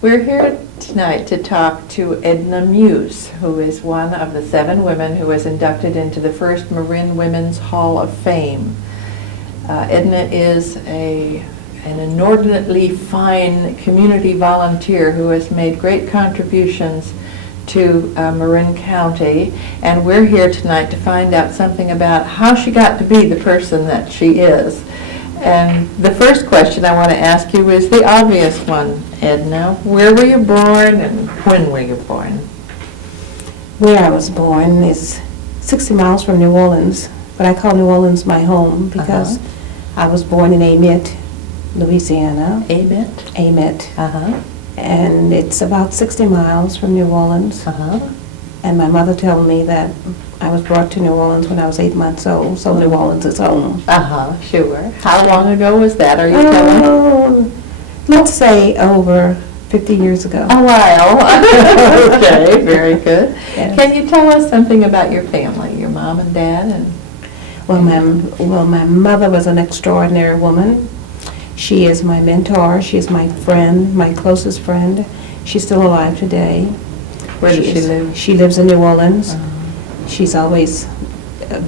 We're here tonight to talk to Edna Muse, who is one of the 7 women who was inducted into the first Marin Women's Hall of Fame. Edna is an inordinately fine community volunteer who has made great contributions to Marin County, and we're here tonight to find out something about how she got to be the person that she is. And the first question I want to ask you is the obvious one, Edna. Where were you born and when were you born? Where I was born is 60 miles from New Orleans, but I call New Orleans my home because I was born in Amet, Louisiana. Amet? Amet. And it's about 60 miles from New Orleans. And my mother told me that I was brought to New Orleans when I was 8 months old, so New Orleans is home. Sure. How long ago was that, are you telling? Let's say over 50 years ago. A while. Okay, very good. Yes. Can you tell us something about your family, your mom and dad? And Well, my mother was an extraordinary woman. She is my mentor. She is my friend, my closest friend. She's still alive today. Where does she live? She lives in New Orleans. She's always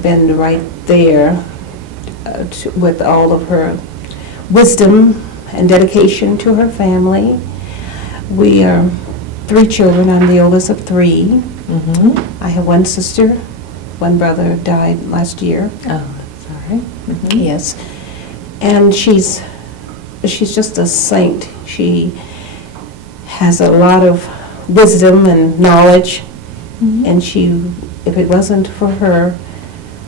been right there with all of her wisdom and dedication to her family. We are 3 children. I'm the oldest of 3. I have 1 sister. 1 brother died last year. Oh, sorry. Yes. And she's just a saint. She has a lot of wisdom and knowledge, and if it wasn't for her,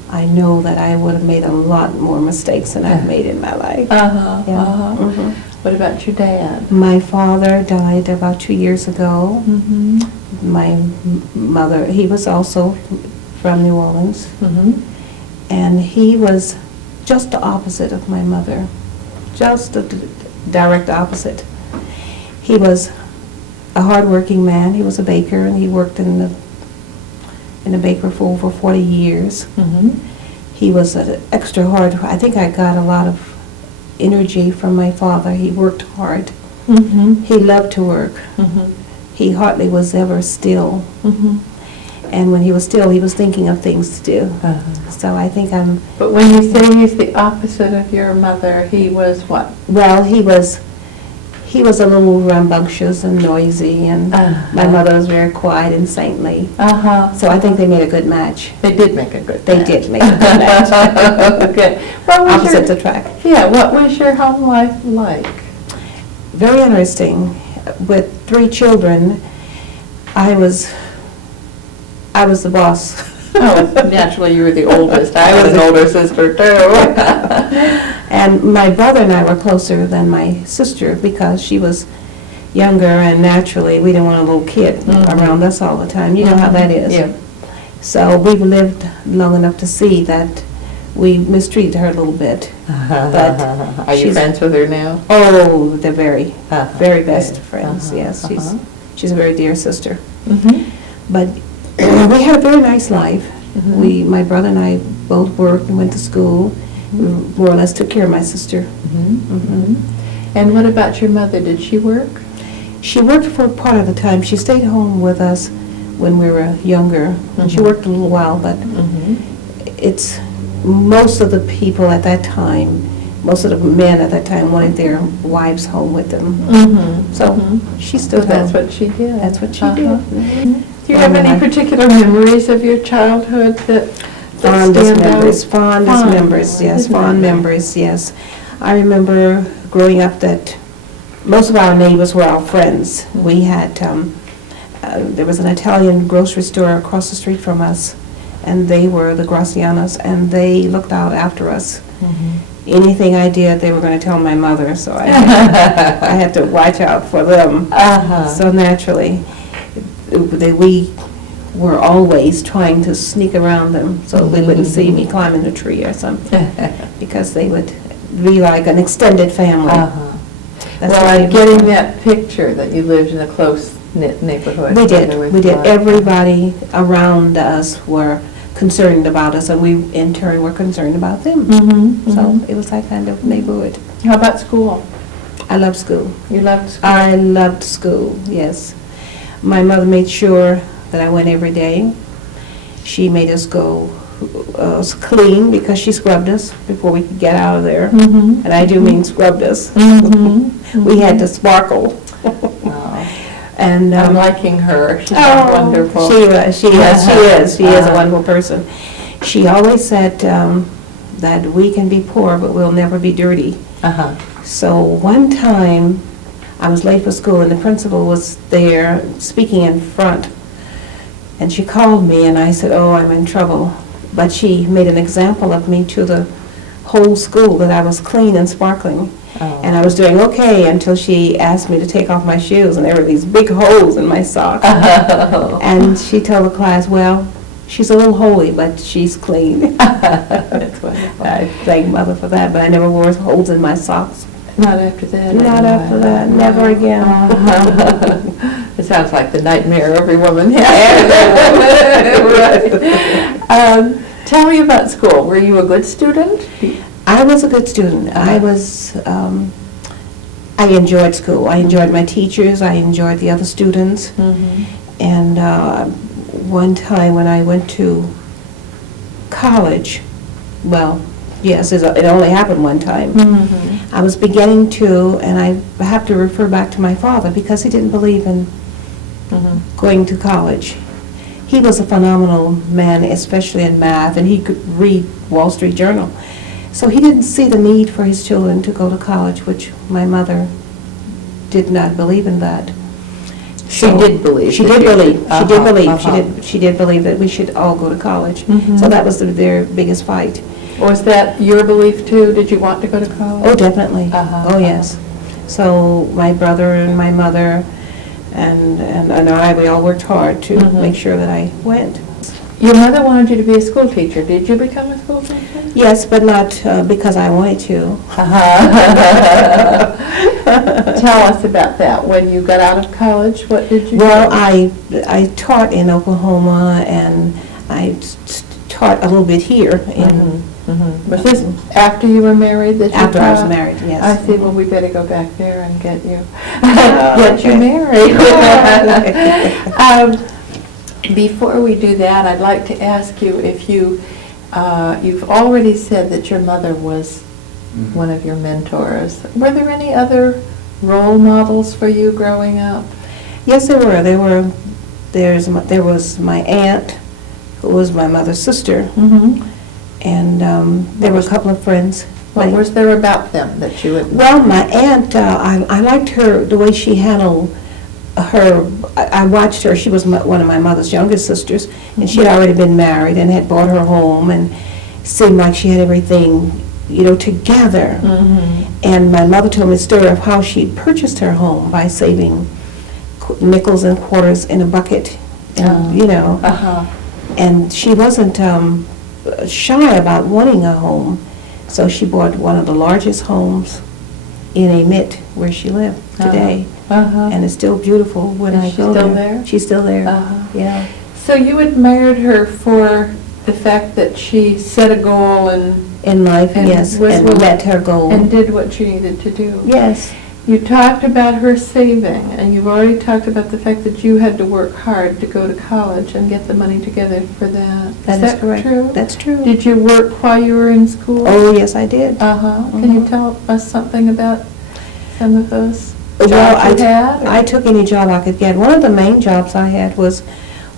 I know that I would have made a lot more mistakes than I've made in my life. What about your dad? My father died about 2 years ago. My mother, he was also from New Orleans, and he was just the opposite of my mother, just the direct opposite. He was a hard-working man. He was a baker, and he worked in a baker for over 40 years. He was extra hard. I think I got a lot of energy from my father. He worked hard. He loved to work. He hardly was ever still. And when he was still, he was thinking of things to do. So I think I'm... But when you say he's the opposite of your mother, he was what? Well, he was a little rambunctious and noisy, and my mother was very quiet and saintly. So I think they made a good match. They did make a good match. They did make a good match. Okay. Opposites attract. Yeah, what was your home life like? Very interesting. With 3 children, I was the boss. Oh, naturally you were the oldest. I was an older sister too. And my brother and I were closer than my sister because she was younger, and naturally we didn't want a little kid around us all the time. You know how that is. Yeah. So we lived long enough to see that we mistreated her a little bit. But are you friends with her now? Oh, they're very best friends. Yes, she's a very dear sister. But we had a very nice life. My brother and I both worked and went to school. We more or less took care of my sister. And what about your mother? Did she work? She worked for part of the time. She stayed home with us when we were younger. She worked a little while, but it's most of the people at that time, most of the men at that time wanted their wives home with them. So she stood home. That's what she did. That's what she did. Do you have any particular memories of your childhood that Fondest memories, yes. I remember growing up that most of our neighbors were our friends. We had, there was an Italian grocery store across the street from us, and they were the Gracianas, and they looked out after us. Anything I did, they were going to tell my mother, so I had to watch out for them. So naturally, we were always trying to sneak around them so they wouldn't see me climbing a tree or something, because they would be like an extended family. Well, I'm getting that picture that you lived in a close-knit neighborhood. We did. Everybody around us were concerned about us, and we in turn were concerned about them. So it was that kind of neighborhood. How about school? I love school. You loved school? I loved school, yes. My mother made sure that I went every day. She made us go clean because she scrubbed us before we could get out of there. Mm-hmm. And I do mean scrubbed us. Mm-hmm. We had to sparkle. And I'm liking her. She's wonderful. She is a wonderful person. She always said that we can be poor, but we'll never be dirty. Uh-huh. So one time, I was late for school, and the principal was there speaking in front. And she called me, and I said, oh, I'm in trouble. But she made an example of me to the whole school, that I was clean and sparkling. Oh. And I was doing okay until she asked me to take off my shoes, and there were these big holes in my socks. Oh. And she told the class, well, she's a little holy, but she's clean. That's wonderful. I thank Mother for that, but I never wore holes in my socks. Not after that. Not after that, never again. It sounds like the nightmare every woman has. Right. Tell me about school. Were you a good student? I was a good student. I enjoyed school. I enjoyed my teachers. I enjoyed the other students. Mm-hmm. And one time when I went to college, well, yes, it only happened one time. Mm-hmm. I was beginning to, and I have to refer back to my father because he didn't believe in going to college. He was a phenomenal man, especially in math, and he could read Wall Street Journal. So he didn't see the need for his children to go to college, which my mother did not believe in that. She did believe. She did believe. She did believe that we should all go to college. Mm-hmm. So that was their biggest fight. Was that your belief too? Did you want to go to college? Oh, definitely. Uh-huh. Oh, yes. So my brother and my mother and I, we all worked hard to make sure that I went. Your mother wanted you to be a school teacher. Did you become a school teacher? Yes, but not because I wanted to. Tell us about that. When you got out of college, what did you do? Well, I taught in Oklahoma, and I taught a little bit here in. Was this after you were married that you After I was taught? married, yes. I see. Well, we better go back there and get you Okay. married. Before we do that, I'd like to ask you if you've already said that your mother was one of your mentors. Were there any other role models for you growing up? Yes, there were. There was my aunt, who was my mother's sister, and there were a couple of friends. What was there about them that you would? Well, my aunt, I liked her, the way she handled her. I watched her. She was one of my mother's youngest sisters, and she had already been married and had bought her home, and seemed like she had everything, together. And my mother told me a story of how she purchased her home by saving nickels and quarters in a bucket, and, and she wasn't shy about wanting a home, so she bought one of the largest homes in a mitt where she lived today. And it's still beautiful when I go there. She's still there? She's still there, yeah. So you admired her for the fact that she set a goal in life, yes, and met her goal. And did what she needed to do. Yes. You talked about her saving, and you've already talked about the fact that you had to work hard to go to college and get the money together for that. Is that correct. True? That's true. Did you work while you were in school? Oh, yes, I did. Can you tell us something about some of those jobs you had? I took any job I could get. One of the main jobs I had was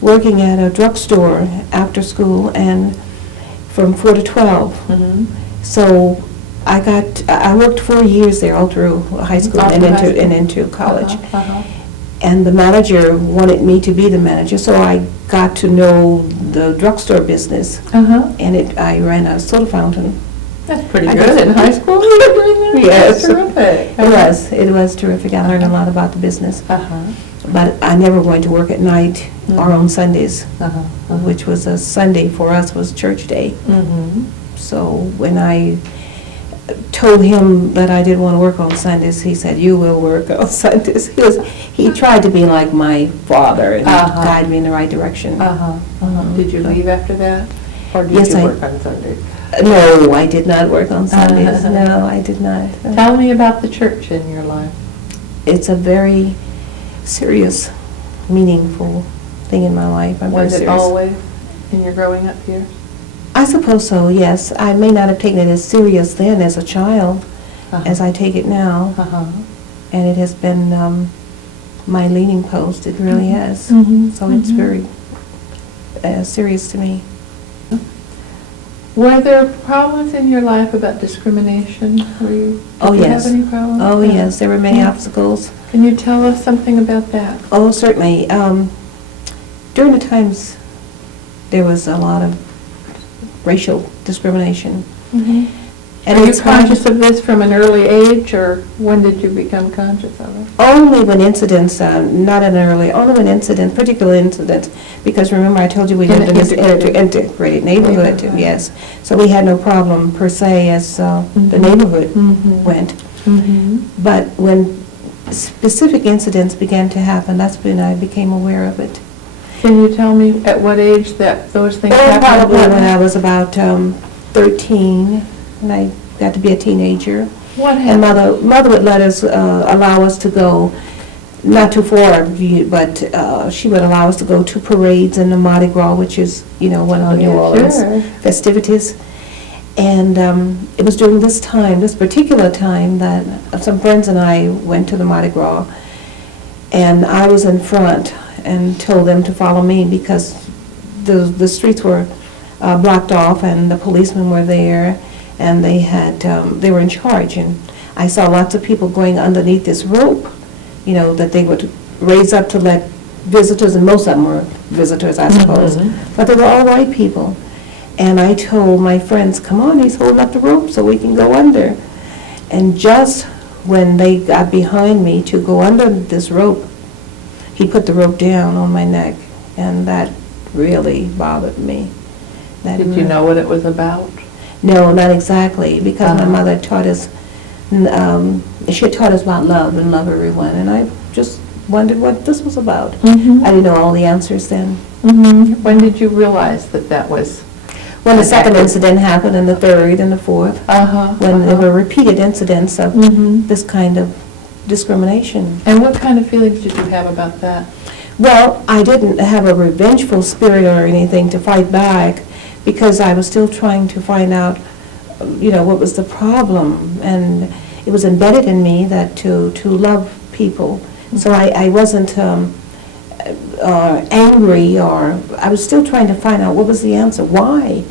working at a drugstore after school, and from 4 to 12. So I worked 4 years there, all through high school and into college. And the manager wanted me to be the manager, so I got to know the drugstore business. And I ran a soda fountain. That's pretty good. In high school, you were doing that? Yes. That's terrific. It was terrific. I learned a lot about the business. But I never went to work at night or on Sundays, which was a Sunday for us was church day. So when I told him that I didn't want to work on Sundays, he said, "You will work on Sundays." He tried to be like my father and guide me in the right direction. Did you leave after that? Or did Yes, you work on Sundays? No, I did not work on Sundays. No, I did not. Tell me about the church in your life. It's a very serious, meaningful thing in my life. I'm very Was it serious. always in your growing up years? I suppose so, yes. I may not have taken it as serious then as a child as I take it now. And it has been my leaning post. It really has. So it's very serious to me. Were there problems in your life about discrimination? Did you Yes. have any problems? Oh, yes. There were many obstacles. Can you tell us something about that? Oh, certainly. During the times, there was a lot of racial discrimination. And Were you it's hard- conscious of this from an early age, or when did you become conscious of it? Only when incidents, not an early, only when incidents, particular incidents, because remember I told you we lived in this integrated neighborhood, yes. So we had no problem per se as the neighborhood went. But when specific incidents began to happen, that's when I became aware of it. Can you tell me at what age that those things happened? Probably when I was about 13, and I got to be a teenager. What And happened? mother would let us, allow us to go, not too far, but she would allow us to go to parades in the Mardi Gras, which is, one of the New Orleans festivities. And it was during this time, this particular time, that some friends and I went to the Mardi Gras. And I was in front and told them to follow me because the streets were blocked off and the policemen were there. And they were in charge, and I saw lots of people going underneath this rope, that they would raise up to let visitors, and most of them were visitors, I suppose, but they were all white people. And I told my friends, come on, he's holding up the rope so we can go under. And just when they got behind me to go under this rope, he put the rope down on my neck, and that really bothered me. Did you know what it was about? No, not exactly, because my mother taught us, she had taught us about love and love everyone, and I just wondered what this was about. I didn't know all the answers then. When did you realize that that was? When the second incident happened, and the third, and the fourth, when there were repeated incidents of this kind of discrimination. And what kind of feelings did you have about that? Well, I didn't have a revengeful spirit or anything to fight back, because I was still trying to find out, what was the problem. And it was embedded in me that to love people. So I wasn't angry, or I was still trying to find out what was the answer. Why,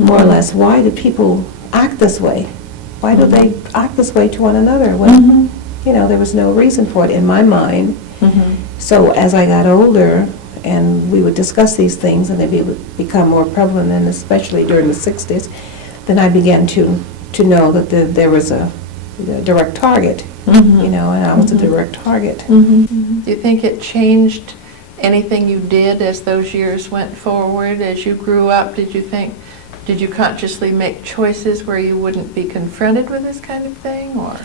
more or less, why do people act this way? Why do they act this way to one another when, there was no reason for it in my mind. So as I got older, and we would discuss these things, and they would become more prevalent, and especially during the 60s, then I began to know that there was a direct target, and I was a direct target. Do you think it changed anything you did as those years went forward, as you grew up? Did you consciously make choices where you wouldn't be confronted with this kind of thing, or?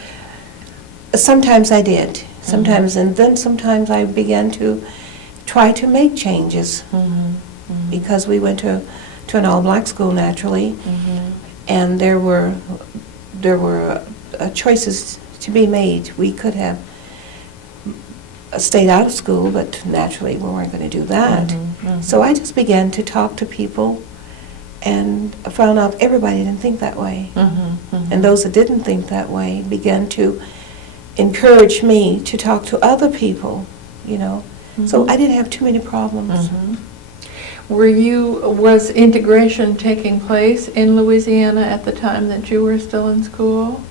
Sometimes I did, sometimes, and then sometimes I began to try to make changes, because we went to an all-black school naturally, and there were choices to be made. We could have stayed out of school, but naturally we weren't going to do that. So I just began to talk to people, and found out everybody didn't think that way. And those that didn't think that way began to encourage me to talk to other people, So I didn't have too many problems. Was integration taking place in Louisiana at the time that you were still in school?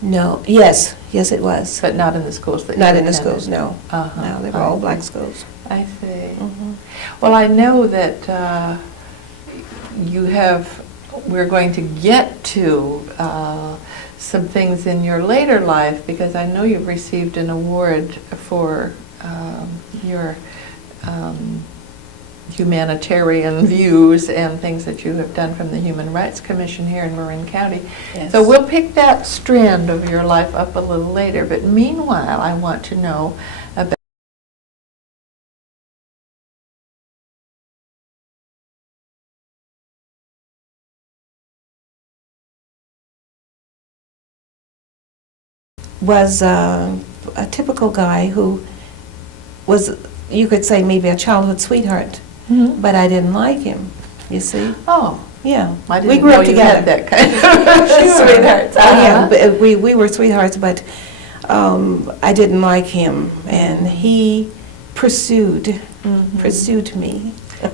No, yes it was. But not in the schools that you Not in the attended? schools, no. No, they were all black schools. I see. Well, I know that we're going to get to some things in your later life, because I know you've received an award for your humanitarian views and things that you have done from the Human Rights Commission here in Marin County. Yes. So we'll pick that strand of your life up a little later, but meanwhile I want to know about was a typical guy who was, you could say, maybe a childhood sweetheart, but I didn't like him, you see. Oh. Yeah. I didn't we grew know up you together. had that kind of sweethearts. Yeah, but we were sweethearts, but I didn't like him, and he pursued me.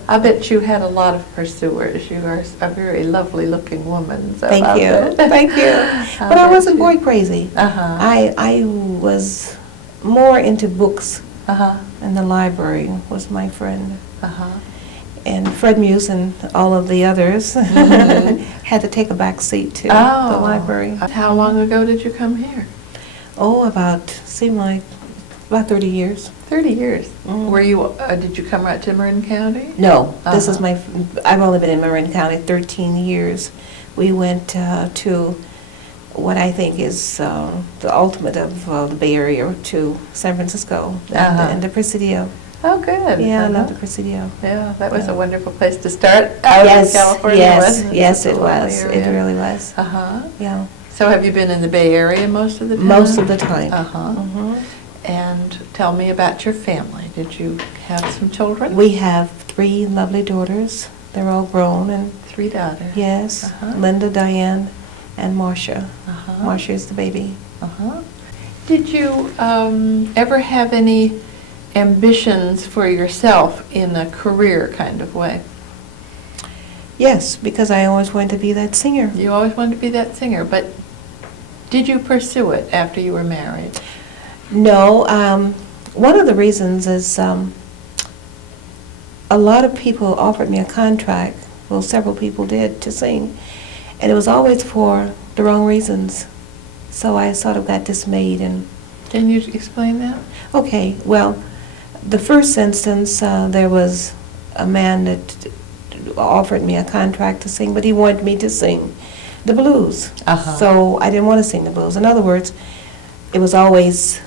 I bet you had a lot of pursuers. You are a very lovely looking woman. So Thank you. Thank you. But I wasn't boy crazy. I was more into books, and the library was my friend. And Fred Muse and all of the others had to take a back seat to the library. How long ago did you come here? Oh, seemed like about 30 years. 30 years. Were you, did you come right to Marin County? No, this is I've only been in Marin County 13 years. We went to what I think is the ultimate of the Bay Area, to San Francisco and the Presidio. Oh, good. Yeah, I love the Presidio. Yeah, that was a wonderful place to start out in California, wasn't it? Yes, it was. It really was. Yeah. So have you been in the Bay Area most of the time? Most of the time. And tell me about your family. Did you have some children? We have 3 lovely daughters. They're all grown. And 3 daughters. Yes, Linda, Diane, and Marcia. Marcia is the baby. Did you ever have any ambitions for yourself in a career kind of way? Yes, because I always wanted to be that singer. You always wanted to be that singer, but did you pursue it after you were married? No, one of the reasons is a lot of people offered me a contract, well, several people did, to sing, and it was always for the wrong reasons. So I sort of got dismayed. And can you explain that? Okay, well, the first instance, there was a man that offered me a contract to sing, but he wanted me to sing the blues. So I didn't want to sing the blues. In other words, it was always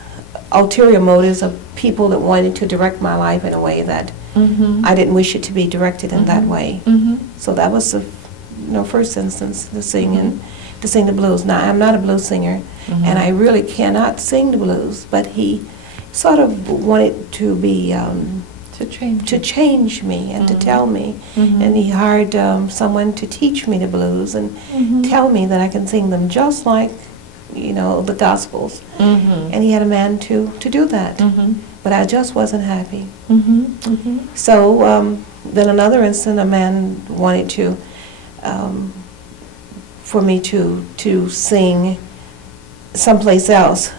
ulterior motives of people that wanted to direct my life in a way that I didn't wish it to be directed in that way. So that was the first instance, to sing the blues. Now, I'm not a blues singer, and I really cannot sing the blues, but he sort of wanted to be to change me and to tell me, and he hired someone to teach me the blues and tell me that I can sing them just like the Gospels, and he had a man to do that, but I just wasn't happy. So then another instant, a man wanted to for me to sing someplace else,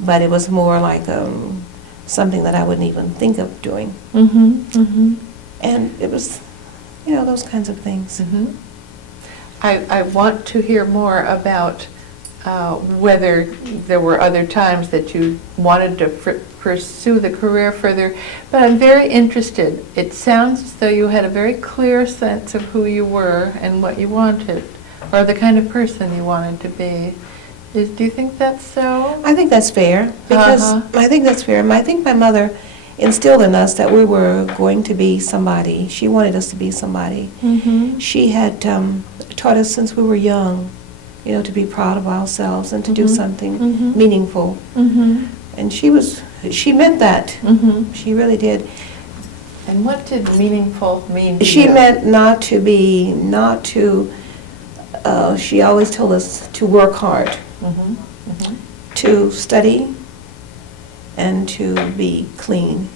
but it was more like something that I wouldn't even think of doing. And it was, those kinds of things. I want to hear more about whether there were other times that you wanted to pursue the career further, but I'm very interested. It sounds as though you had a very clear sense of who you were and what you wanted, or the kind of person you wanted to be. Do you think that's so? I think that's fair, because I think that's fair. I think my mother instilled in us that we were going to be somebody. She wanted us to be somebody. She had taught us since we were young, to be proud of ourselves and to do something meaningful. And she meant that. She really did. And what did meaningful mean to She you? meant she always told us to work hard, to study, and to be clean.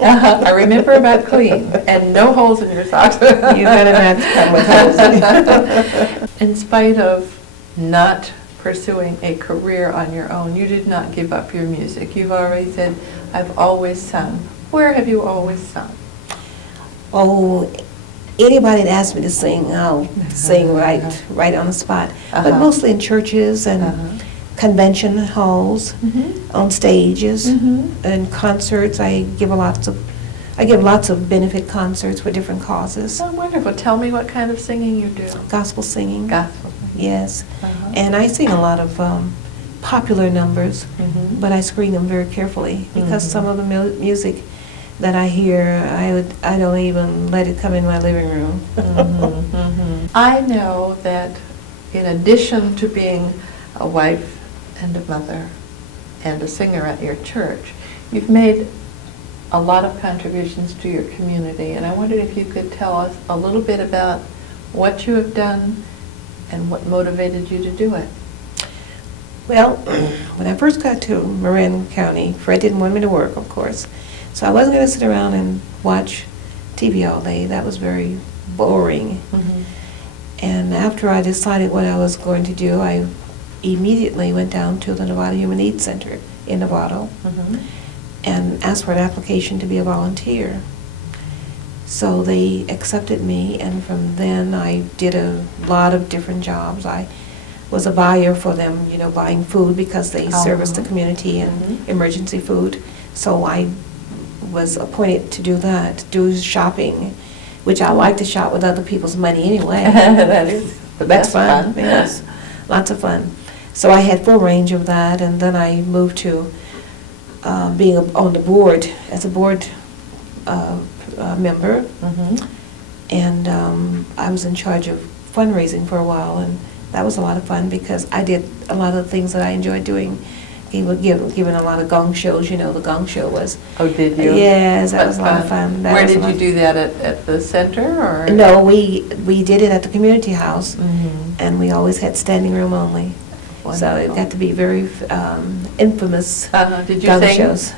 I remember about clean and no holes in your socks. You better not come with holes. In spite of not pursuing a career on your own, you did not give up your music. You've already said, I've always sung. Where have you always sung? Oh, anybody that asks me to sing, I'll sing right on the spot. But mostly in churches and convention halls, on stages, and concerts. I give lots of benefit concerts for different causes. Oh, wonderful. Tell me what kind of singing you do. Gospel singing. Gospel. Yes. And I sing a lot of popular numbers, but I screen them very carefully, because some of the music that I hear, I don't even let it come in my living room. I know that in addition to being a wife and a mother and a singer at your church. You've made a lot of contributions to your community, and I wondered if you could tell us a little bit about what you have done and what motivated you to do it. Well, when I first got to Marin County, Fred didn't want me to work, of course. So I wasn't going to sit around and watch TV all day. That was very boring. Mm-hmm. And after I decided what I was going to do, I immediately went down to the Nevada Human Needs Center in Nevada Mm-hmm. and asked for an application to be a volunteer. So they accepted me, and from then I did a lot of different jobs. I was a buyer for them, you know, buying food because they service the community and Mhm. emergency food. So I was appointed to do that, do shopping, which I like to shop with other people's money anyway. That is the That's best fun. fun. Yes, lots of fun. So I had full range of that, and then I moved to being on the board, as a board member, Mhm. and I was in charge of fundraising for a while, and that was a lot of fun because I did a lot of the things that I enjoyed doing. Given a lot of gong shows, you know, the gong show was. Oh, did you? Yes, that What was a lot of fun. That Where was a did lot you of- do that, at the center, or? No, we did it at the community house, Mhm. and we always had standing room only. So it Wonderful. got to be very infamous Did you gong sing? shows.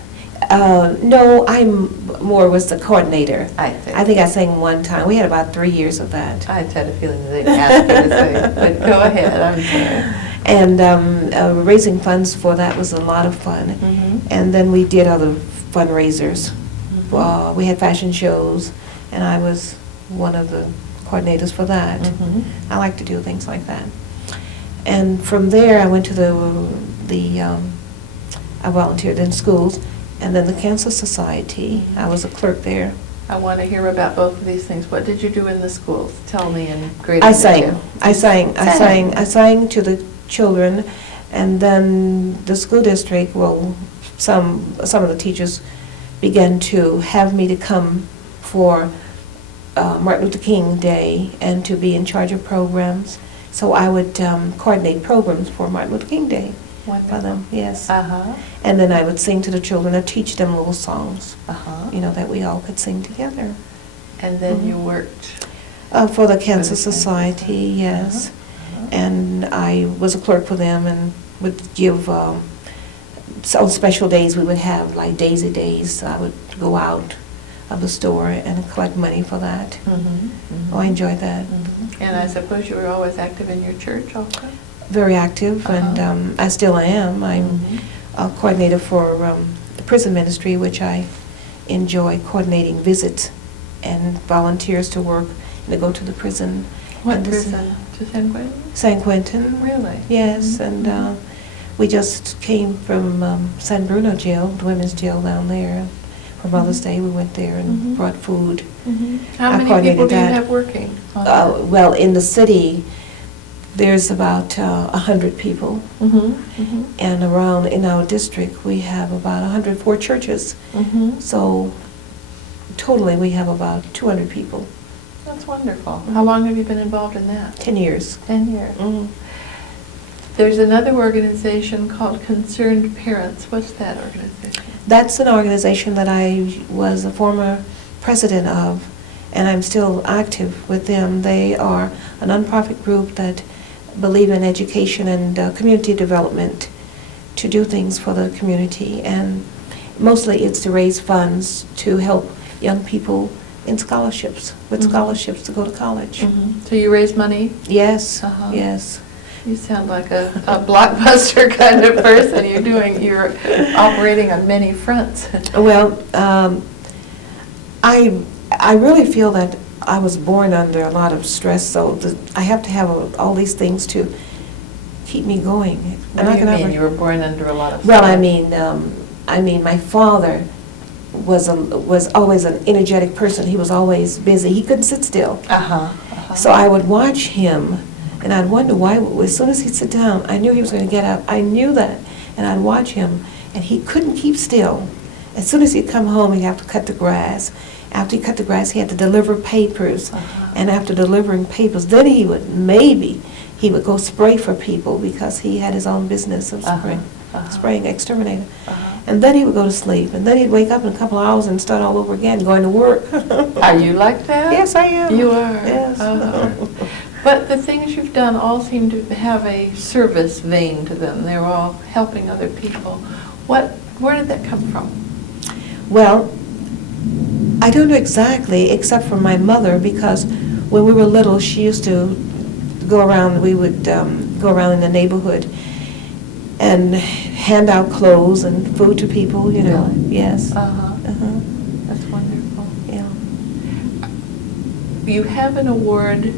No, I'm more was the coordinator. I see. I think I sang one time. We had about 3 years of that. I just had a feeling that they'd ask you to sing, but go ahead, I'm sorry. And raising funds for that was a lot of fun. Mhm. And then we did other fundraisers. Mhm. We had fashion shows, and I was one of the coordinators for that. Mhm. I like to do things like that. And from there, I went to I volunteered in schools, and then the Cancer Society. I was a clerk there. I want to hear about both of these things. What did you do in the schools? Tell me in great I detail. I sang to the children, and then the school district, well, some of the teachers began to have me to come for Martin Luther King Day and to be in charge of programs. So I would coordinate programs for Martin Luther King Day for Wonderful. them, yes. Uh-huh, And then I would sing to the children and teach them little songs, uh-huh. you know, that we all could sing together. And then Mhm. you worked? For the Cancer Cancer Society, Society. yes. Uh-huh. And I was a clerk for them and would give, so on special days, we would have like Daisy Days. I would go out of the store and collect money for that. Mhm, mhm. Oh, I enjoyed that. Mhm. And I suppose you were always active in your church also? Very active, and Uh-huh. I still am. I'm Mhm. a coordinator for the prison ministry, which I enjoy coordinating visits and volunteers to work and to go to the prison. What And this- prison? To San Quentin? San Quentin. Really? Yes, and Mhm. we just came from San Bruno jail, the women's jail down there. For Mother's Day, we went there and Mhm. brought food. Mhm. How I many people coordinated do you that. have working on that? Well, in the city, there's about 100 people. Mhm, mhm, And around in our district, we have about 104 churches. mhm. So totally, we have about 200 people. That's wonderful. How long have you been involved in that? 10 years. 10 years. Mhm. There's another organization called Concerned Parents. What's that organization? That's an organization that I was a former president of, and I'm still active with them. They are a nonprofit group that believe in education and community development to do things for the community, and mostly it's to raise funds to help young people in scholarships, with Mhm. scholarships to go to college. So you raise money? Yes, Uh-huh. yes. You sound like a blockbuster kind of person. You're operating on many fronts. Well, I really feel that I was born under a lot of stress, so I have to have all these things to keep me going. What do I you can mean, never- you were born under a lot of Well, stress? I mean, my father was always an energetic person. He was always busy. He couldn't sit still. Uh-huh, uh-huh. So I would watch him, and I'd wonder why, as soon as he'd sit down, I knew he was going to get up. I knew that. And I'd watch him, and he couldn't keep still. As soon as he'd come home, he'd have to cut the grass. After he cut the grass, he had to deliver papers. Uh-huh. And after delivering papers, then he would go spray for people because he had his own business of Uh-huh, spraying. spraying exterminator. Uh-huh. And then he would go to sleep, and then he'd wake up in a couple of hours and start all over again, going to work. Are you like that? Yes, I am. You are? Yes. But the things you've done all seem to have a service vein to them. They're all helping other people. Where did that come from? Well, I don't know exactly, except for my mother, because when we were little, she used to go around, we would go around in the neighborhood and hand out clothes and food to people, you know. Really? Yes. That's wonderful. Yeah. You have an award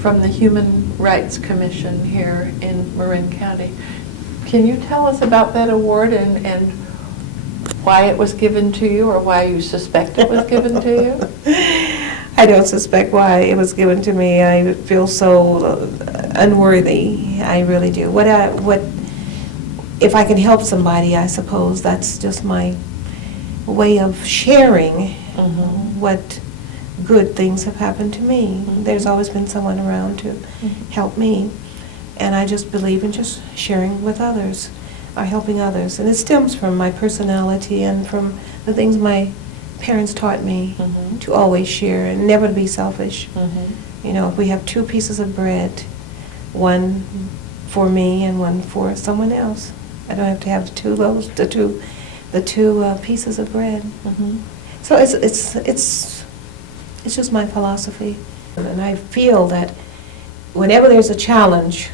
from the Human Rights Commission here in Marin County. Can you tell us about that award and why it was given to you, or why you suspect it was given to you? I don't suspect why it was given to me. I feel so unworthy. I really do. If I can help somebody, I suppose that's just my way of sharing what good things have happened to me. There's always been someone around to help me, and I just believe in just sharing with others, or helping others. And it stems from my personality and from the things my parents taught me to always share and never to be selfish. You know, if we have 2 pieces of bread, one for me and one for someone else, I don't have to have the two pieces of bread. So it's just my philosophy, and I feel that whenever there's a challenge,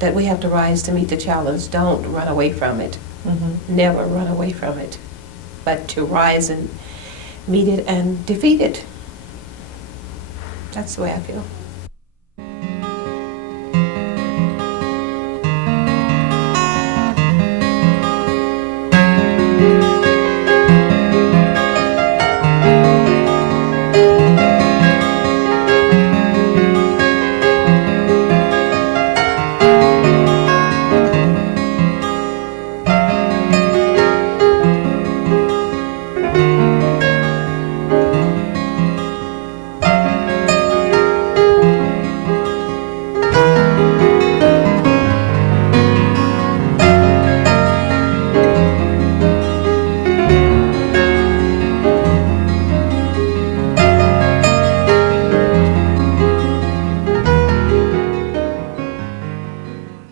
that we have to rise to meet the challenge. Don't run away from it. Never run away from it, but to rise and meet it and defeat it. That's the way I feel.